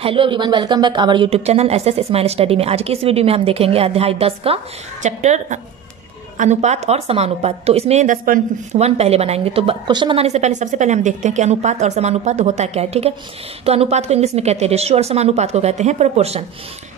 Hello everyone, welcome back our YouTube channel SS smile study में। आज की इस वीडियो में हम देखेंगे अध्याय 10 का चैप्टर अनुपात और समानुपात। तो इसमें 10.1 पहले बनाएंगे। तो क्वेश्चन बनाने से पहले सबसे पहले हम देखते हैं कि अनुपात और समानुपात होता क्या है। ठीक है, तो अनुपात को इंग्लिश में कहते हैं रेशियो और समानुपात को कहते हैं प्रोपोर्शन।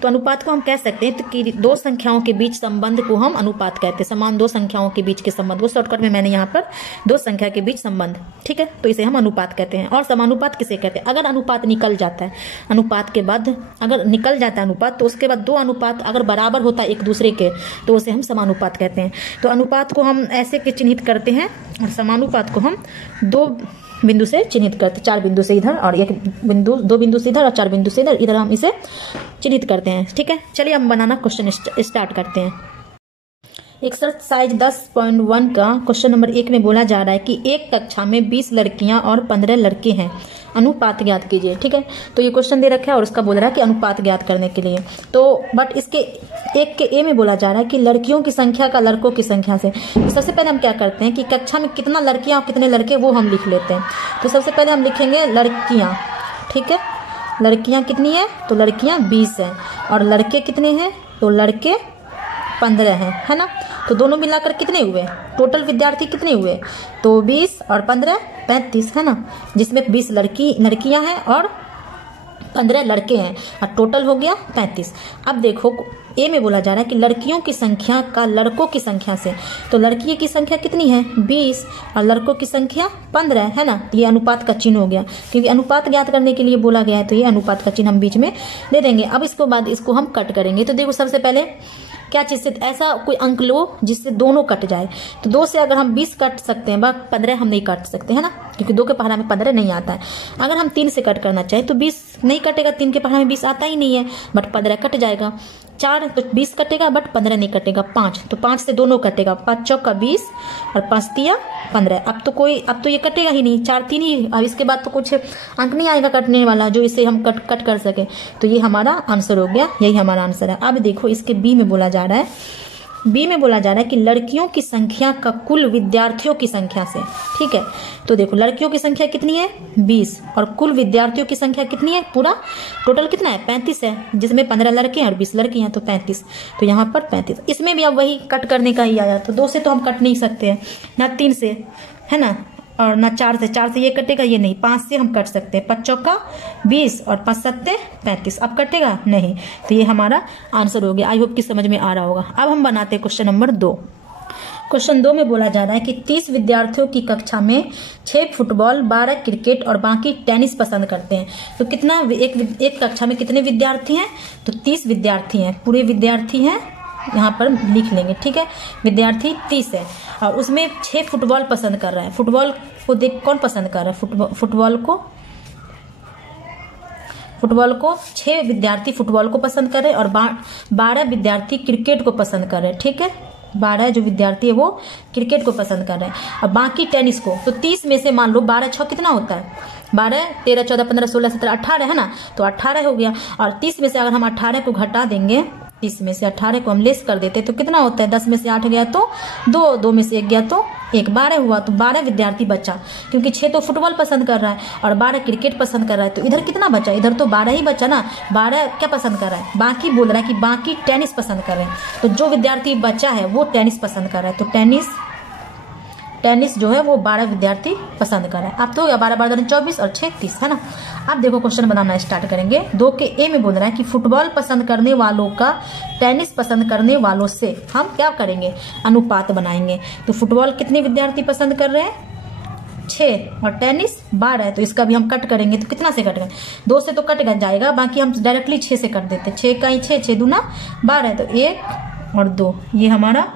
तो अनुपात को हम कह सकते हैं कि दो संख्याओं के बीच संबंध को हम अनुपात कहते हैं। समान दो संख्याओं के बीच के संबंध को शॉर्टकट में मैंने यहाँ पर दो संख्या के बीच संबंध, ठीक है, तो इसे हम अनुपात कहते हैं। और समानुपात किसे कहते हैं? अगर अनुपात निकल जाता है, अनुपात के बाद अगर निकल जाता है अनुपात, तो उसके बाद दो अनुपात अगर बराबर होता है एक दूसरे के, तो उसे हम समानुपात कहते हैं। तो अनुपात को हम ऐसे के चिन्हित करते हैं और समानुपात को हम दो बिंदु से चिन्हित करते हैं, 4 बिंदु से इधर और 2 बिंदु से इधर और 4 बिंदु से इधर हम इसे चिन्हित करते हैं। ठीक है, चलिए हम बनाना क्वेश्चन स्टार्ट करते हैं। एक्सरसाइज 10.1 का क्वेश्चन नंबर 1 में बोला जा रहा है कि एक कक्षा में 20 लड़कियां और 15 लड़के हैं, अनुपात ज्ञात कीजिए। ठीक है, तो ये क्वेश्चन दे रखा है और उसका बोल रहा है कि अनुपात ज्ञात करने के लिए। तो बट इसके एक के ए में बोला जा रहा है कि लड़कियों की संख्या का लड़कों की संख्या से। तो सबसे पहले हम क्या करते हैं कि कक्षा में कितना लड़कियां और कितने लड़के वो हम लिख लेते हैं। तो सबसे पहले हम लिखेंगे लड़कियां। ठीक है, लड़कियां कितनी है? तो लड़कियां 20 हैं। और लड़के कितने हैं? तो लड़के 15 हैं, है ना। तो दोनों मिलाकर कितने हुए? टोटल विद्यार्थी कितने हुए? तो 20 और 15 35, है ना, जिसमें 20 लड़कियां हैं और 15 लड़के हैं और टोटल हो गया 35। अब देखो ए में बोला जा रहा है कि लड़कियों की संख्या का लड़कों की संख्या से। तो लड़कियों की संख्या कितनी है? 20 और लड़कों की संख्या 15, है ना। ये अनुपात का चिन्ह हो गया, क्योंकि अनुपात ज्ञात करने के लिए बोला गया है, तो ये अनुपात का चिन्ह हम बीच में दे देंगे। अब इसको बाद इसको हम कट करेंगे। तो देखो सबसे पहले क्या चीज से ऐसा कोई अंक लो जिससे दोनों कट जाए। तो 2 से अगर हम 20 कट सकते हैं, बट 15 हम नहीं काट सकते, है ना, क्योंकि 2 के पहाड़ा में 15 नहीं आता है। अगर हम 3 से कट करना चाहे तो 20 नहीं कटेगा, 3 के पहाड़ा में 20 आता ही नहीं है, बट 15 कट जाएगा। 4 तो 20 कटेगा बट 15 नहीं कटेगा। 5 तो 5 से दोनों कटेगा, 5 चौका 20 और 5 तिया 15। अब तो ये कटेगा ही नहीं, 4 3 ही। अब इसके बाद तो कुछ अंक नहीं आएगा कटने वाला जो इसे हम कट कर सके। तो ये हमारा आंसर हो गया, यही हमारा आंसर है। अब देखो इसके बी में बोला जा रहा है, बी में बोला जा रहा है कि लड़कियों की संख्या का कुल विद्यार्थियों की संख्या से। ठीक है, तो देखो लड़कियों की संख्या कितनी है? 20 और कुल विद्यार्थियों की संख्या कितनी है? पूरा टोटल कितना है? 35 है, जिसमें 15 लड़के हैं और 20 लड़की हैं, तो 35। तो यहाँ पर 35। इसमें भी अब वही कट करने का ही आया। तो 2 से तो हम कट नहीं सकते हैं, ना 3 से, है ना, और ना 4 से। 4 से ये कटेगा, ये नहीं। 5 से हम कट सकते हैं, 5 चौका 20 और 5 सत्ते 35। अब कटेगा नहीं, तो ये हमारा आंसर हो गया। आई होप कि समझ में आ रहा होगा। अब हम बनाते हैं क्वेश्चन नंबर 2। क्वेश्चन 2 में बोला जा रहा है कि 30 विद्यार्थियों की कक्षा में 6 फुटबॉल, 12 क्रिकेट और बाकी टेनिस पसंद करते हैं। तो कितना एक कक्षा में कितने विद्यार्थी हैं? तो 30 विद्यार्थी हैं, पूरे विद्यार्थी हैं, यहाँ पर लिख लेंगे। ठीक है, विद्यार्थी 30 है और उसमें 6 फुटबॉल पसंद कर रहा है। फुटबॉल को देख कौन पसंद कर रहा है? फुटबॉल को 6 विद्यार्थी फुटबॉल को पसंद कर रहे हैं और 12 विद्यार्थी क्रिकेट को पसंद कर रहे हैं। ठीक है, 12 जो विद्यार्थी है वो क्रिकेट को पसंद कर रहे हैं और बाकी टेनिस को। तो 30 में से मान लो 12 6 कितना होता है? 12 13 14 15 16 17 18, है ना। तो 18 हो गया। और 30 में से अगर हम 18 को घटा देंगे, 30 में से 18 को हम लेस कर देते तो कितना होता है? 10 में से 8 गया तो 2, 2 में से 1 गया तो 1, 12 हुआ। तो 12 विद्यार्थी बचा, क्योंकि 6 तो फुटबॉल पसंद कर रहा है और 12 क्रिकेट पसंद कर रहा है। तो इधर कितना बचा? इधर तो 12 ही बचा ना। 12 क्या पसंद कर रहा है? बाकी बोल रहा है कि बाकी टेनिस पसंद कर रहे हैं। तो जो विद्यार्थी बचा है वो टेनिस पसंद कर रहा है। तो टेनिस जो है वो 12 विद्यार्थी पसंद कर रहे हैं। अब तो हो गया 12 12 24 और 6 30, है ना। अब देखो क्वेश्चन बनाना स्टार्ट करेंगे। 2 के ए में बोल रहा है कि फुटबॉल पसंद करने वालों का टेनिस पसंद करने वालों से हम क्या करेंगे? अनुपात बनाएंगे। तो फुटबॉल कितने विद्यार्थी पसंद कर रहे हैं? 6 और टेनिस 12 है। तो इसका भी हम कट करेंगे। तो कितना से कट करेंगे? 2 से तो कट जाएगा, बाकी हम डायरेक्टली 6 से कर देते। 6 का ही 6, 6 दूना 12, तो 1 और 2, ये हमारा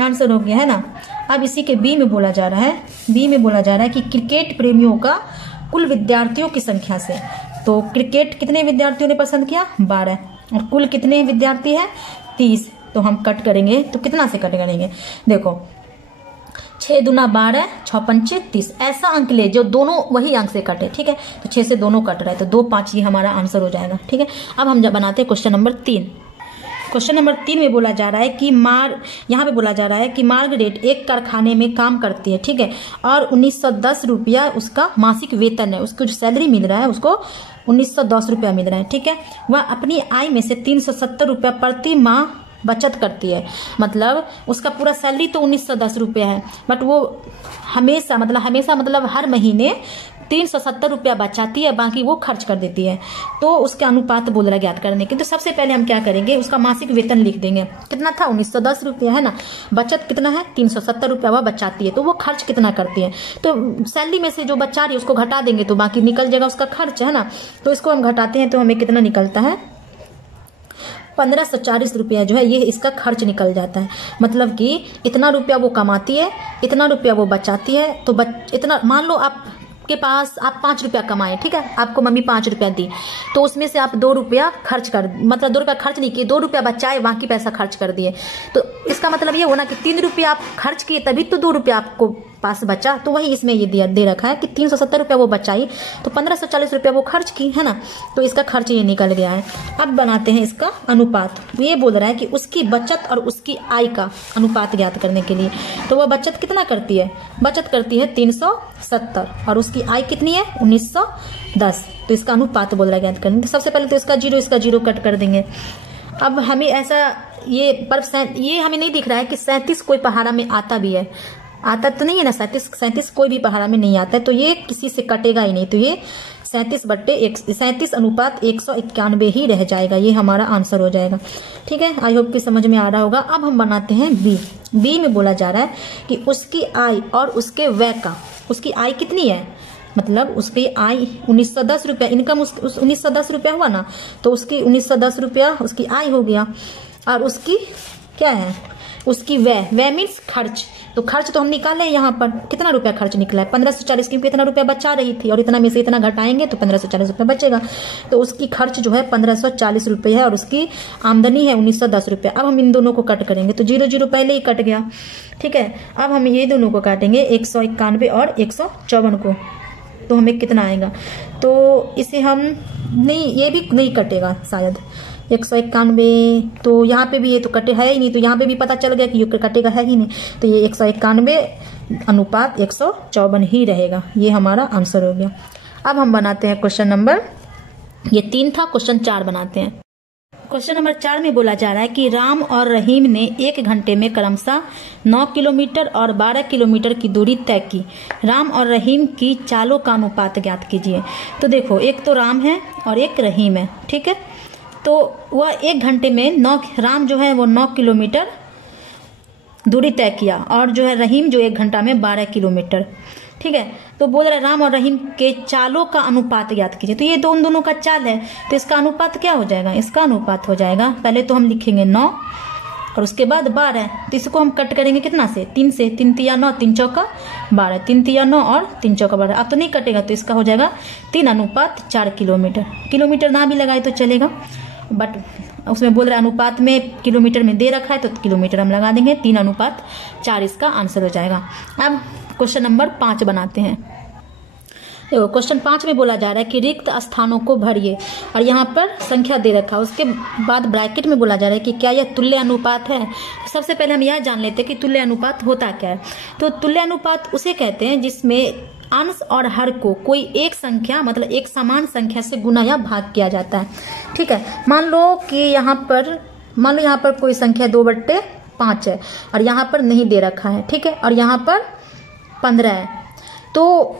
आंसर हो गया, है ना। अब इसी के बी में बोला जा रहा है, कि क्रिकेट प्रेमियों का कुल विद्यार्थियों की संख्या से। तो क्रिकेट कितने विद्यार्थियों ने पसंद किया? 12 और कुल कितने विद्यार्थी है? 30। तो हम कट करेंगे, तो कितना से कट करेंगे? देखो 6 दूना 12, 6 पंचे 30। ऐसा अंक ले जो दोनों वही अंक से कटे। ठीक है, तो 6 से दोनों कट रहा है, तो 2 5 ये हमारा आंसर हो जाएगा। ठीक है, अब हम जब बनाते हैं क्वेश्चन नंबर 3। क्वेश्चन नंबर 3 में बोला जा रहा है कि यहाँ पे बोला जा रहा है कि मार्गरेट एक कारखाने में काम करती है, ठीक है, और 1910 रुपया उसका मासिक वेतन है, उसको जो सैलरी मिल रहा है उसको 1910 रुपया मिल रहा है, ठीक है। वह अपनी आय में से 370 रुपया प्रति माह बचत करती है, मतलब उसका पूरा सैलरी तो 1910 रुपया है, बट वो हमेशा मतलब हर महीने 370 रुपया बचाती है, बाकी वो खर्च कर देती है। तो उसके अनुपात बोल रहा है ज्ञात करने के। तो सबसे पहले हम क्या करेंगे, उसका मासिक वेतन लिख देंगे। कितना था, 1910 रुपया है ना। बचत कितना है, 370 रुपया वह बचाती है। तो वो खर्च कितना करती है, तो सैलरी में से जो बचा रही है उसको घटा देंगे तो बाकी निकल जाएगा उसका खर्च, है ना। तो इसको हम घटाते हैं तो हमें कितना निकलता है, 1540 रुपया जो है ये इसका खर्च निकल जाता है। मतलब कि इतना रुपया वो कमाती है, इतना रुपया वो बचाती है। तो इतना मान लो आपके पास आप 5 रुपया कमाए, ठीक है, आपको मम्मी 5 रुपया दी, तो उसमें से आप 2 रुपया खर्च कर, मतलब 2 रुपया खर्च नहीं किए, 2 रुपया बचाए, बाकी पैसा खर्च कर दिए। तो इसका मतलब ये होना कि 3 रुपया आप खर्च किए तभी तो 2 रुपया आपको पास बचा। तो वही इसमें ये दे रखा है कि 370 रुपया वो बचाई तो 1540 रुपया वो खर्च की, है ना। तो इसका खर्च ये निकल गया है। अब बनाते हैं इसका अनुपात। ये बोल रहा है कि उसकी बचत और उसकी आय का अनुपात ज्ञात करने के लिए। तो वह बचत कितना करती है, बचत करती है 370 और उसकी आय कितनी है 1910। तो इसका अनुपात बोल रहा है ज्ञात करने। तो सबसे पहले तो इसका जीरो कट कर देंगे। अब हमें ऐसा ये हमें नहीं दिख रहा है कि 37 कोई पहाड़ा में आता भी है, आता तो नहीं है ना, 37 कोई भी पहाड़ा में नहीं आता है, तो ये किसी से कटेगा ही नहीं। तो ये 37 अनुपात 191 ही रह जाएगा, ये हमारा आंसर हो जाएगा। ठीक है, आई होप कि समझ में आ रहा होगा। अब हम बनाते हैं बी में बोला जा रहा है कि उसकी आय और उसके व्यय का, उसकी आय कितनी है, मतलब उसकी आय 1910 रुपया, इनकम उस 1910 रुपया हुआ ना, तो उसकी 1910 रुपया उसकी आय हो गया। और उसकी क्या है, उसकी व्यय मीन्स खर्च। तो खर्च तो हम निकाले यहाँ पर, कितना रुपया खर्च निकला है 1540, क्योंकि इतना रुपया बचा रही थी और इतना में से इतना घटाएंगे तो 1540 रुपया बचेगा। तो उसकी खर्च जो है 1540 रुपये है और उसकी आमदनी है 1910 रुपया। अब हम इन दोनों को कट करेंगे तो 0 पहले ही कट गया। ठीक है, अब हम ये दोनों को काटेंगे 191 और 154 को, तो हमें कितना आएगा। तो इसे हम नहीं, ये भी नहीं कटेगा शायद 191, तो यहाँ पे भी ये तो कटे है ही नहीं, तो यहाँ पे भी पता चल गया कि ये कटेगा है ही नहीं। तो ये 191 अनुपात 154 ही रहेगा, ये हमारा आंसर हो गया। अब हम बनाते हैं क्वेश्चन नंबर, ये 3 था, क्वेश्चन 4 बनाते हैं। क्वेश्चन नंबर 4 में बोला जा रहा है कि राम और रहीम ने 1 घंटे में क्रमशः 9 किलोमीटर और 12 किलोमीटर की दूरी तय की। राम और रहीम की चालों का अनुपात ज्ञात कीजिए। तो देखो, एक तो राम है और एक रहीम है, ठीक है। तो वह 1 घंटे में राम जो है वो 9 किलोमीटर दूरी तय किया और जो है रहीम जो 1 घंटा में 12 किलोमीटर, ठीक है। तो बोल रहा है राम और रहीम के चालों का अनुपात ज्ञात कीजिए। तो ये दोनों का चाल है, तो इसका अनुपात क्या हो जाएगा, इसका अनुपात हो जाएगा, पहले तो हम लिखेंगे 9 और उसके बाद 12। तो इसको हम कट करेंगे कितना से, 3 से, 3 तिया 9, 3 चौका 12, 3 तिया 9 और 3 चौका 12। अब तो नहीं कटेगा, तो इसका हो जाएगा 3 अनुपात 4 किलोमीटर। किलोमीटर ना भी लगाए तो चलेगा, बट उसमें बोल रहा है अनुपात में किलोमीटर में दे रखा है तो किलोमीटर हम लगा देंगे। 3 अनुपात 4 इसका आंसर हो जाएगा। अब क्वेश्चन नंबर 5 बनाते हैं। देखो, क्वेश्चन 5 में बोला जा रहा है कि रिक्त स्थानों को भरिए और यहाँ पर संख्या दे रखा है। उसके बाद ब्रैकेट में बोला जा रहा है कि क्या यह तुल्य अनुपात है। सबसे पहले हम यह जान लेते हैं कि तुल्य अनुपात होता क्या है। तो तुल्य अनुपात उसे कहते हैं जिसमें अंश और हर को कोई एक संख्या, मतलब एक समान संख्या से गुना या भाग किया जाता है। ठीक है, मान लो यहाँ पर कोई संख्या 2/5 है और यहाँ पर नहीं दे रखा है, ठीक है, और यहाँ पर 15 है। तो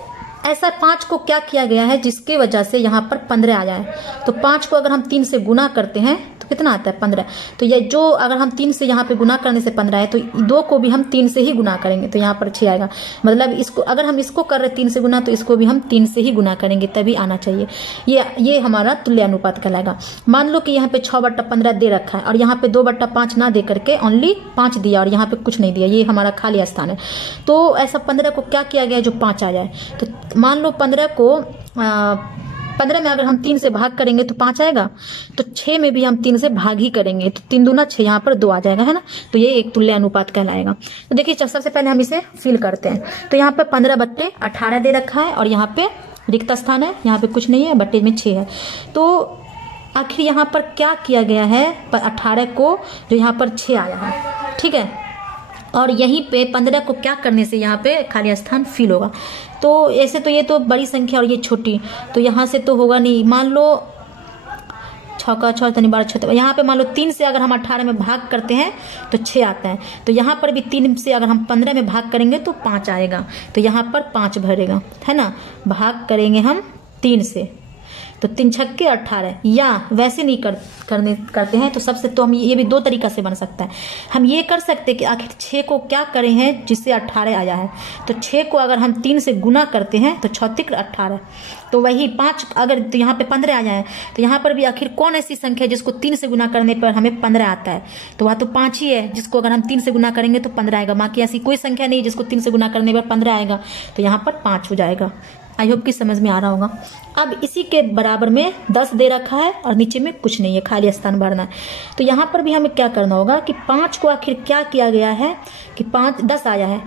ऐसा 5 को क्या किया गया है जिसकी वजह से यहाँ पर 15 आ जाए। तो 5 को अगर हम 3 से गुना करते हैं तो कितना आता है 15। तो ये जो अगर हम 3 से यहाँ पे गुना करने से 15 है, तो 2 को भी हम 3 से ही गुना करेंगे तो यहाँ पर 6 आएगा। मतलब इसको अगर हम इसको कर रहे 3 से गुना, तो इसको भी हम 3 से ही गुना करेंगे तभी आना चाहिए। ये हमारा तुल्य अनुपात कहलाएगा। मान लो कि यहाँ पे 6/15 दे रखा है और यहाँ पे 2/5 ना दे करके ओनली 5 दिया और यहाँ पे कुछ नहीं दिया, ये हमारा खाली स्थान है। तो ऐसा 15 को क्या किया गया जो 5 आ जाए। तो मान लो 15 को 15 में अगर हम 3 से भाग करेंगे तो 5 आएगा, तो 6 में भी हम 3 से भाग ही करेंगे तो 3 दूना 6, यहाँ पर 2 आ जाएगा, है ना। तो ये एक तुल्य अनुपात कहलाएगा। तो देखिए, सबसे पहले हम इसे फिल करते हैं। तो यहाँ पे 15/18 दे रखा है और यहाँ पे रिक्त स्थान है, यहाँ पे कुछ नहीं है, बट्टे में 6 है। तो आखिर यहाँ पर क्या किया गया है, 18 को जो यहाँ पर 6 आया है, ठीक है, और यहीं पे 15 को क्या करने से यहाँ पे खाली स्थान फिल होगा। तो ऐसे तो ये तो बड़ी संख्या और ये छोटी, तो यहाँ से तो होगा नहीं। मान लो 6 का 6 तनी 12 6, यहाँ पे मान लो 3 से अगर हम 18 में भाग करते हैं तो 6 आता है, तो यहाँ पर भी 3 से अगर हम 15 में भाग करेंगे तो 5 आएगा, तो यहाँ पर 5 भरेगा, है ना। भाग करेंगे हम 3 से तो 3 छक्के 18, या वैसे नहीं करते हैं तो सबसे, तो हम ये भी 2 तरीका से बन सकता है। हम ये कर सकते हैं कि आखिर 6 को क्या करें हैं जिससे 18 आया है, तो 6 को अगर हम 3 से गुना करते हैं तो 6 तिक 18, तो वही 5 अगर तो यहाँ पे 15 आया है, तो यहाँ पर भी आखिर कौन ऐसी संख्या है जिसको 3 से गुना करने पर हमें 15 आता है, तो वह तो 5 ही है जिसको अगर हम 3 से गुना करेंगे तो 15 आएगा। बाकी ऐसी कोई संख्या नहीं जिसको 3 से गुना करने पर 15 आएगा, तो यहाँ पर 5 हो जाएगा। आई होप कि समझ में आ रहा होगा। अब इसी के बराबर में 10 दे रखा है और नीचे में कुछ नहीं है, खाली स्थान भरना है। तो यहाँ पर भी हमें क्या करना होगा कि 5 को आखिर क्या किया गया है कि 10 आया है,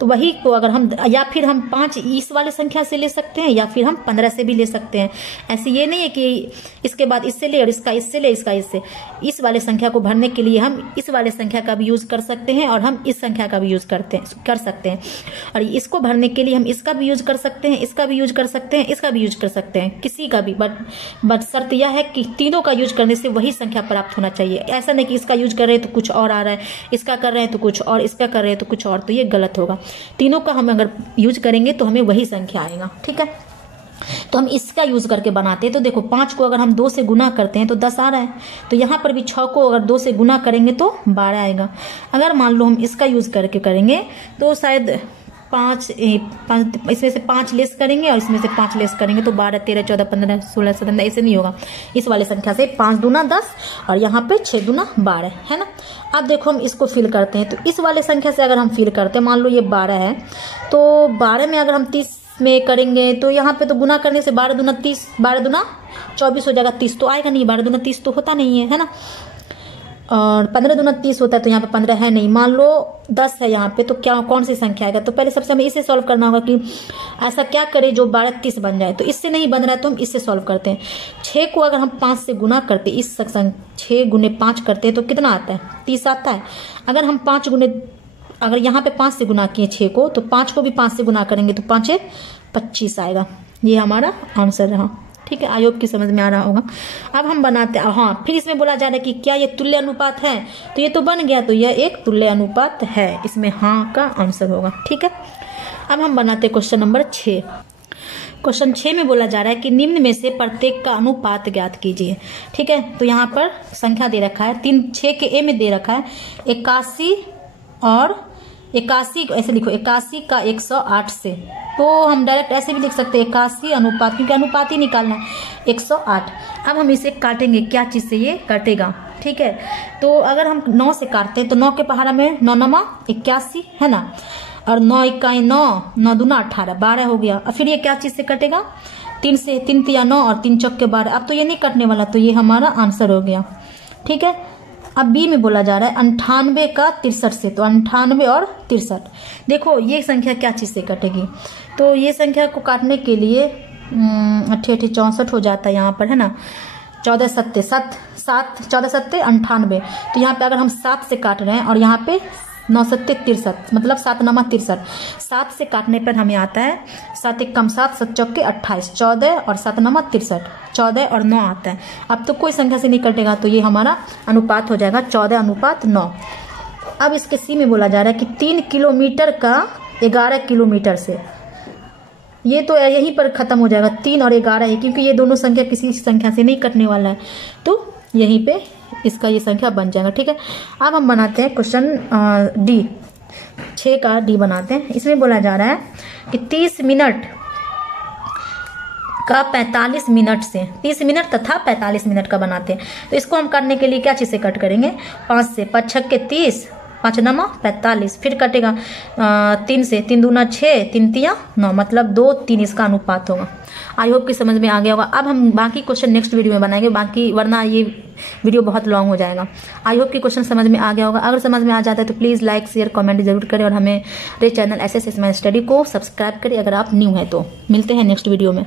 तो वही को अगर हम, या फिर हम 5 इस वाले संख्या से ले सकते हैं, या फिर हम 15 से भी ले सकते हैं। ऐसे ये नहीं है कि इसके बाद इससे ले और इसका इससे ले, इसका इससे। इस वाले संख्या को भरने के लिए हम इस वाले संख्या का भी यूज कर सकते हैं और हम इस संख्या का भी यूज कर सकते हैं, और इसको भरने के लिए हम इसका भी यूज कर सकते हैं, इसका भी यूज कर सकते हैं, इसका भी यूज कर सकते हैं, किसी का भी। बट शर्त यह है कि तीनों का यूज करने से वही संख्या प्राप्त होना चाहिए। ऐसा नहीं कि इसका यूज कर रहे हैं तो कुछ और आ रहा है, इसका कर रहे हैं तो कुछ और, इसका कर रहे हैं तो कुछ और, तो ये गलत होगा। तीनों का हम अगर यूज करेंगे तो हमें वही संख्या आएगा, ठीक है। तो हम इसका यूज करके बनाते हैं। तो देखो 5 को अगर हम 2 से गुना करते हैं तो 10 आ रहा है, तो यहाँ पर भी 6 को अगर 2 से गुना करेंगे तो 12 आएगा। अगर मान लो हम इसका यूज करके करेंगे तो शायद 5 इसमें से 5 लेस करेंगे और इसमें से 5 लेस करेंगे तो 12 13 14 15 16 17, ऐसे नहीं होगा। इस वाले संख्या से 5 दूना 10 और यहाँ पे 6 दूना 12, है ना। अब देखो हम इसको फिल करते हैं, तो इस वाले संख्या से अगर हम फिल करते हैं, मान लो ये 12 है, तो 12 में अगर हम 30 में करेंगे तो यहाँ पे तो गुना करने से 12 दूना 30, 12 दूना 24 हो जाएगा, 30 तो आएगा नहीं, 12 दूना 30 तो होता नहीं है ना। और 15 दूना 30 होता है, तो यहाँ पे 15 है नहीं। मान लो 10 है यहाँ पे, तो क्या कौन सी संख्या आएगा, तो पहले सबसे हमें इसे सॉल्व करना होगा कि ऐसा क्या करें जो 12 30 बन जाए। तो इससे नहीं बन रहा है तो हम इससे सॉल्व करते हैं। 6 को अगर हम 5 से गुना करते, इस 6 गुने 5 करते हैं तो कितना आता है, 30 आता है। अगर हम 5 गुने, अगर यहाँ पे 5 से गुना किए 6 को, तो 5 को भी 5 से गुना करेंगे तो 5 25 आएगा। ये हमारा आंसर रहा, ठीक है। आई होप की समझ में आ रहा होगा। अब हम बनाते हैं, हाँ, फिर इसमें बोला जा रहा है कि क्या ये तुल्य अनुपात है, तो ये तो बन गया, तो यह एक तुल्य अनुपात है, इसमें हाँ का आंसर होगा, ठीक है। अब हम बनाते हैं क्वेश्चन नंबर 6। क्वेश्चन 6 में बोला जा रहा है कि निम्न में से प्रत्येक का अनुपात ज्ञात कीजिए, ठीक है। तो यहाँ पर संख्या दे रखा है 6 के ए में दे रखा है 81 और 81, ऐसे लिखो 81 का 108 से, तो हम डायरेक्ट ऐसे भी लिख सकते हैं 81 अनुपात, क्योंकि अनुपात ही निकालना है 108। अब हम इसे काटेंगे, क्या चीज से ये कटेगा, ठीक है। तो अगर हम 9 से काटते हैं तो 9 के पहाड़ा में 9 नमा 81, है ना, और 9 इक्काई 9, 9 दूना 18, 12 हो गया। और फिर ये क्या चीज से कटेगा, 3 से, 3 तिया 9 और 3 चौके 12। अब तो ये नहीं कटने वाला, तो ये हमारा आंसर हो गया, ठीक है। अब बी में बोला जा रहा है 98 का 63 से, तो 98 और 63। देखो ये संख्या क्या चीज से कटेगी, तो ये संख्या को काटने के लिए 8 64 हो जाता है यहाँ पर, है ना। 14 सत्ते 7 14 सत्ते 98, तो यहाँ पे अगर हम 7 से काट रहे हैं और यहाँ पे 9 सत्ते 63, मतलब 7 नमा 63। 7 से काटने पर हमें आता है 7 एक कम 7, 7 चौके 28, 14 और 7 नमा 63, 14 और 9 आता है। अब तो कोई संख्या से नहीं कटेगा, तो ये हमारा अनुपात हो जाएगा 14 अनुपात 9। अब इसके सी में बोला जा रहा है कि 3 किलोमीटर का 11 किलोमीटर से, ये तो यहीं पर खत्म हो जाएगा, 3 और 11 है, क्योंकि ये दोनों संख्या किसी संख्या से नहीं कटने वाला है, तो यहीं पे इसका ये संख्या बन जाएगा, ठीक है। अब हम बनाते हैं क्वेश्चन डी, 6 का डी बनाते हैं। इसमें बोला जा रहा है कि 30 मिनट का 45 मिनट से, 30 मिनट तथा 45 मिनट का बनाते हैं। तो इसको हम करने के लिए क्या चीज से कट करेंगे, 5 से, 5 छक्के 30, 5 नमा 45, फिर कटेगा 3 से, 3 दूना 6, 3 तिया 9, मतलब 2 3 इसका अनुपात होगा। आई होप कि समझ में आ गया होगा। अब हम बाकी क्वेश्चन नेक्स्ट वीडियो में बनाएंगे, बाकी वरना ये वीडियो बहुत लॉन्ग हो जाएगा। आई होप कि क्वेश्चन समझ में आ गया होगा। अगर समझ में आ जाता है तो प्लीज़ लाइक शेयर कमेंट जरूर करें और हमें चैनल एसएस स्माइल स्टडी को सब्सक्राइब करें अगर आप न्यू हैं तो। मिलते हैं नेक्स्ट वीडियो में।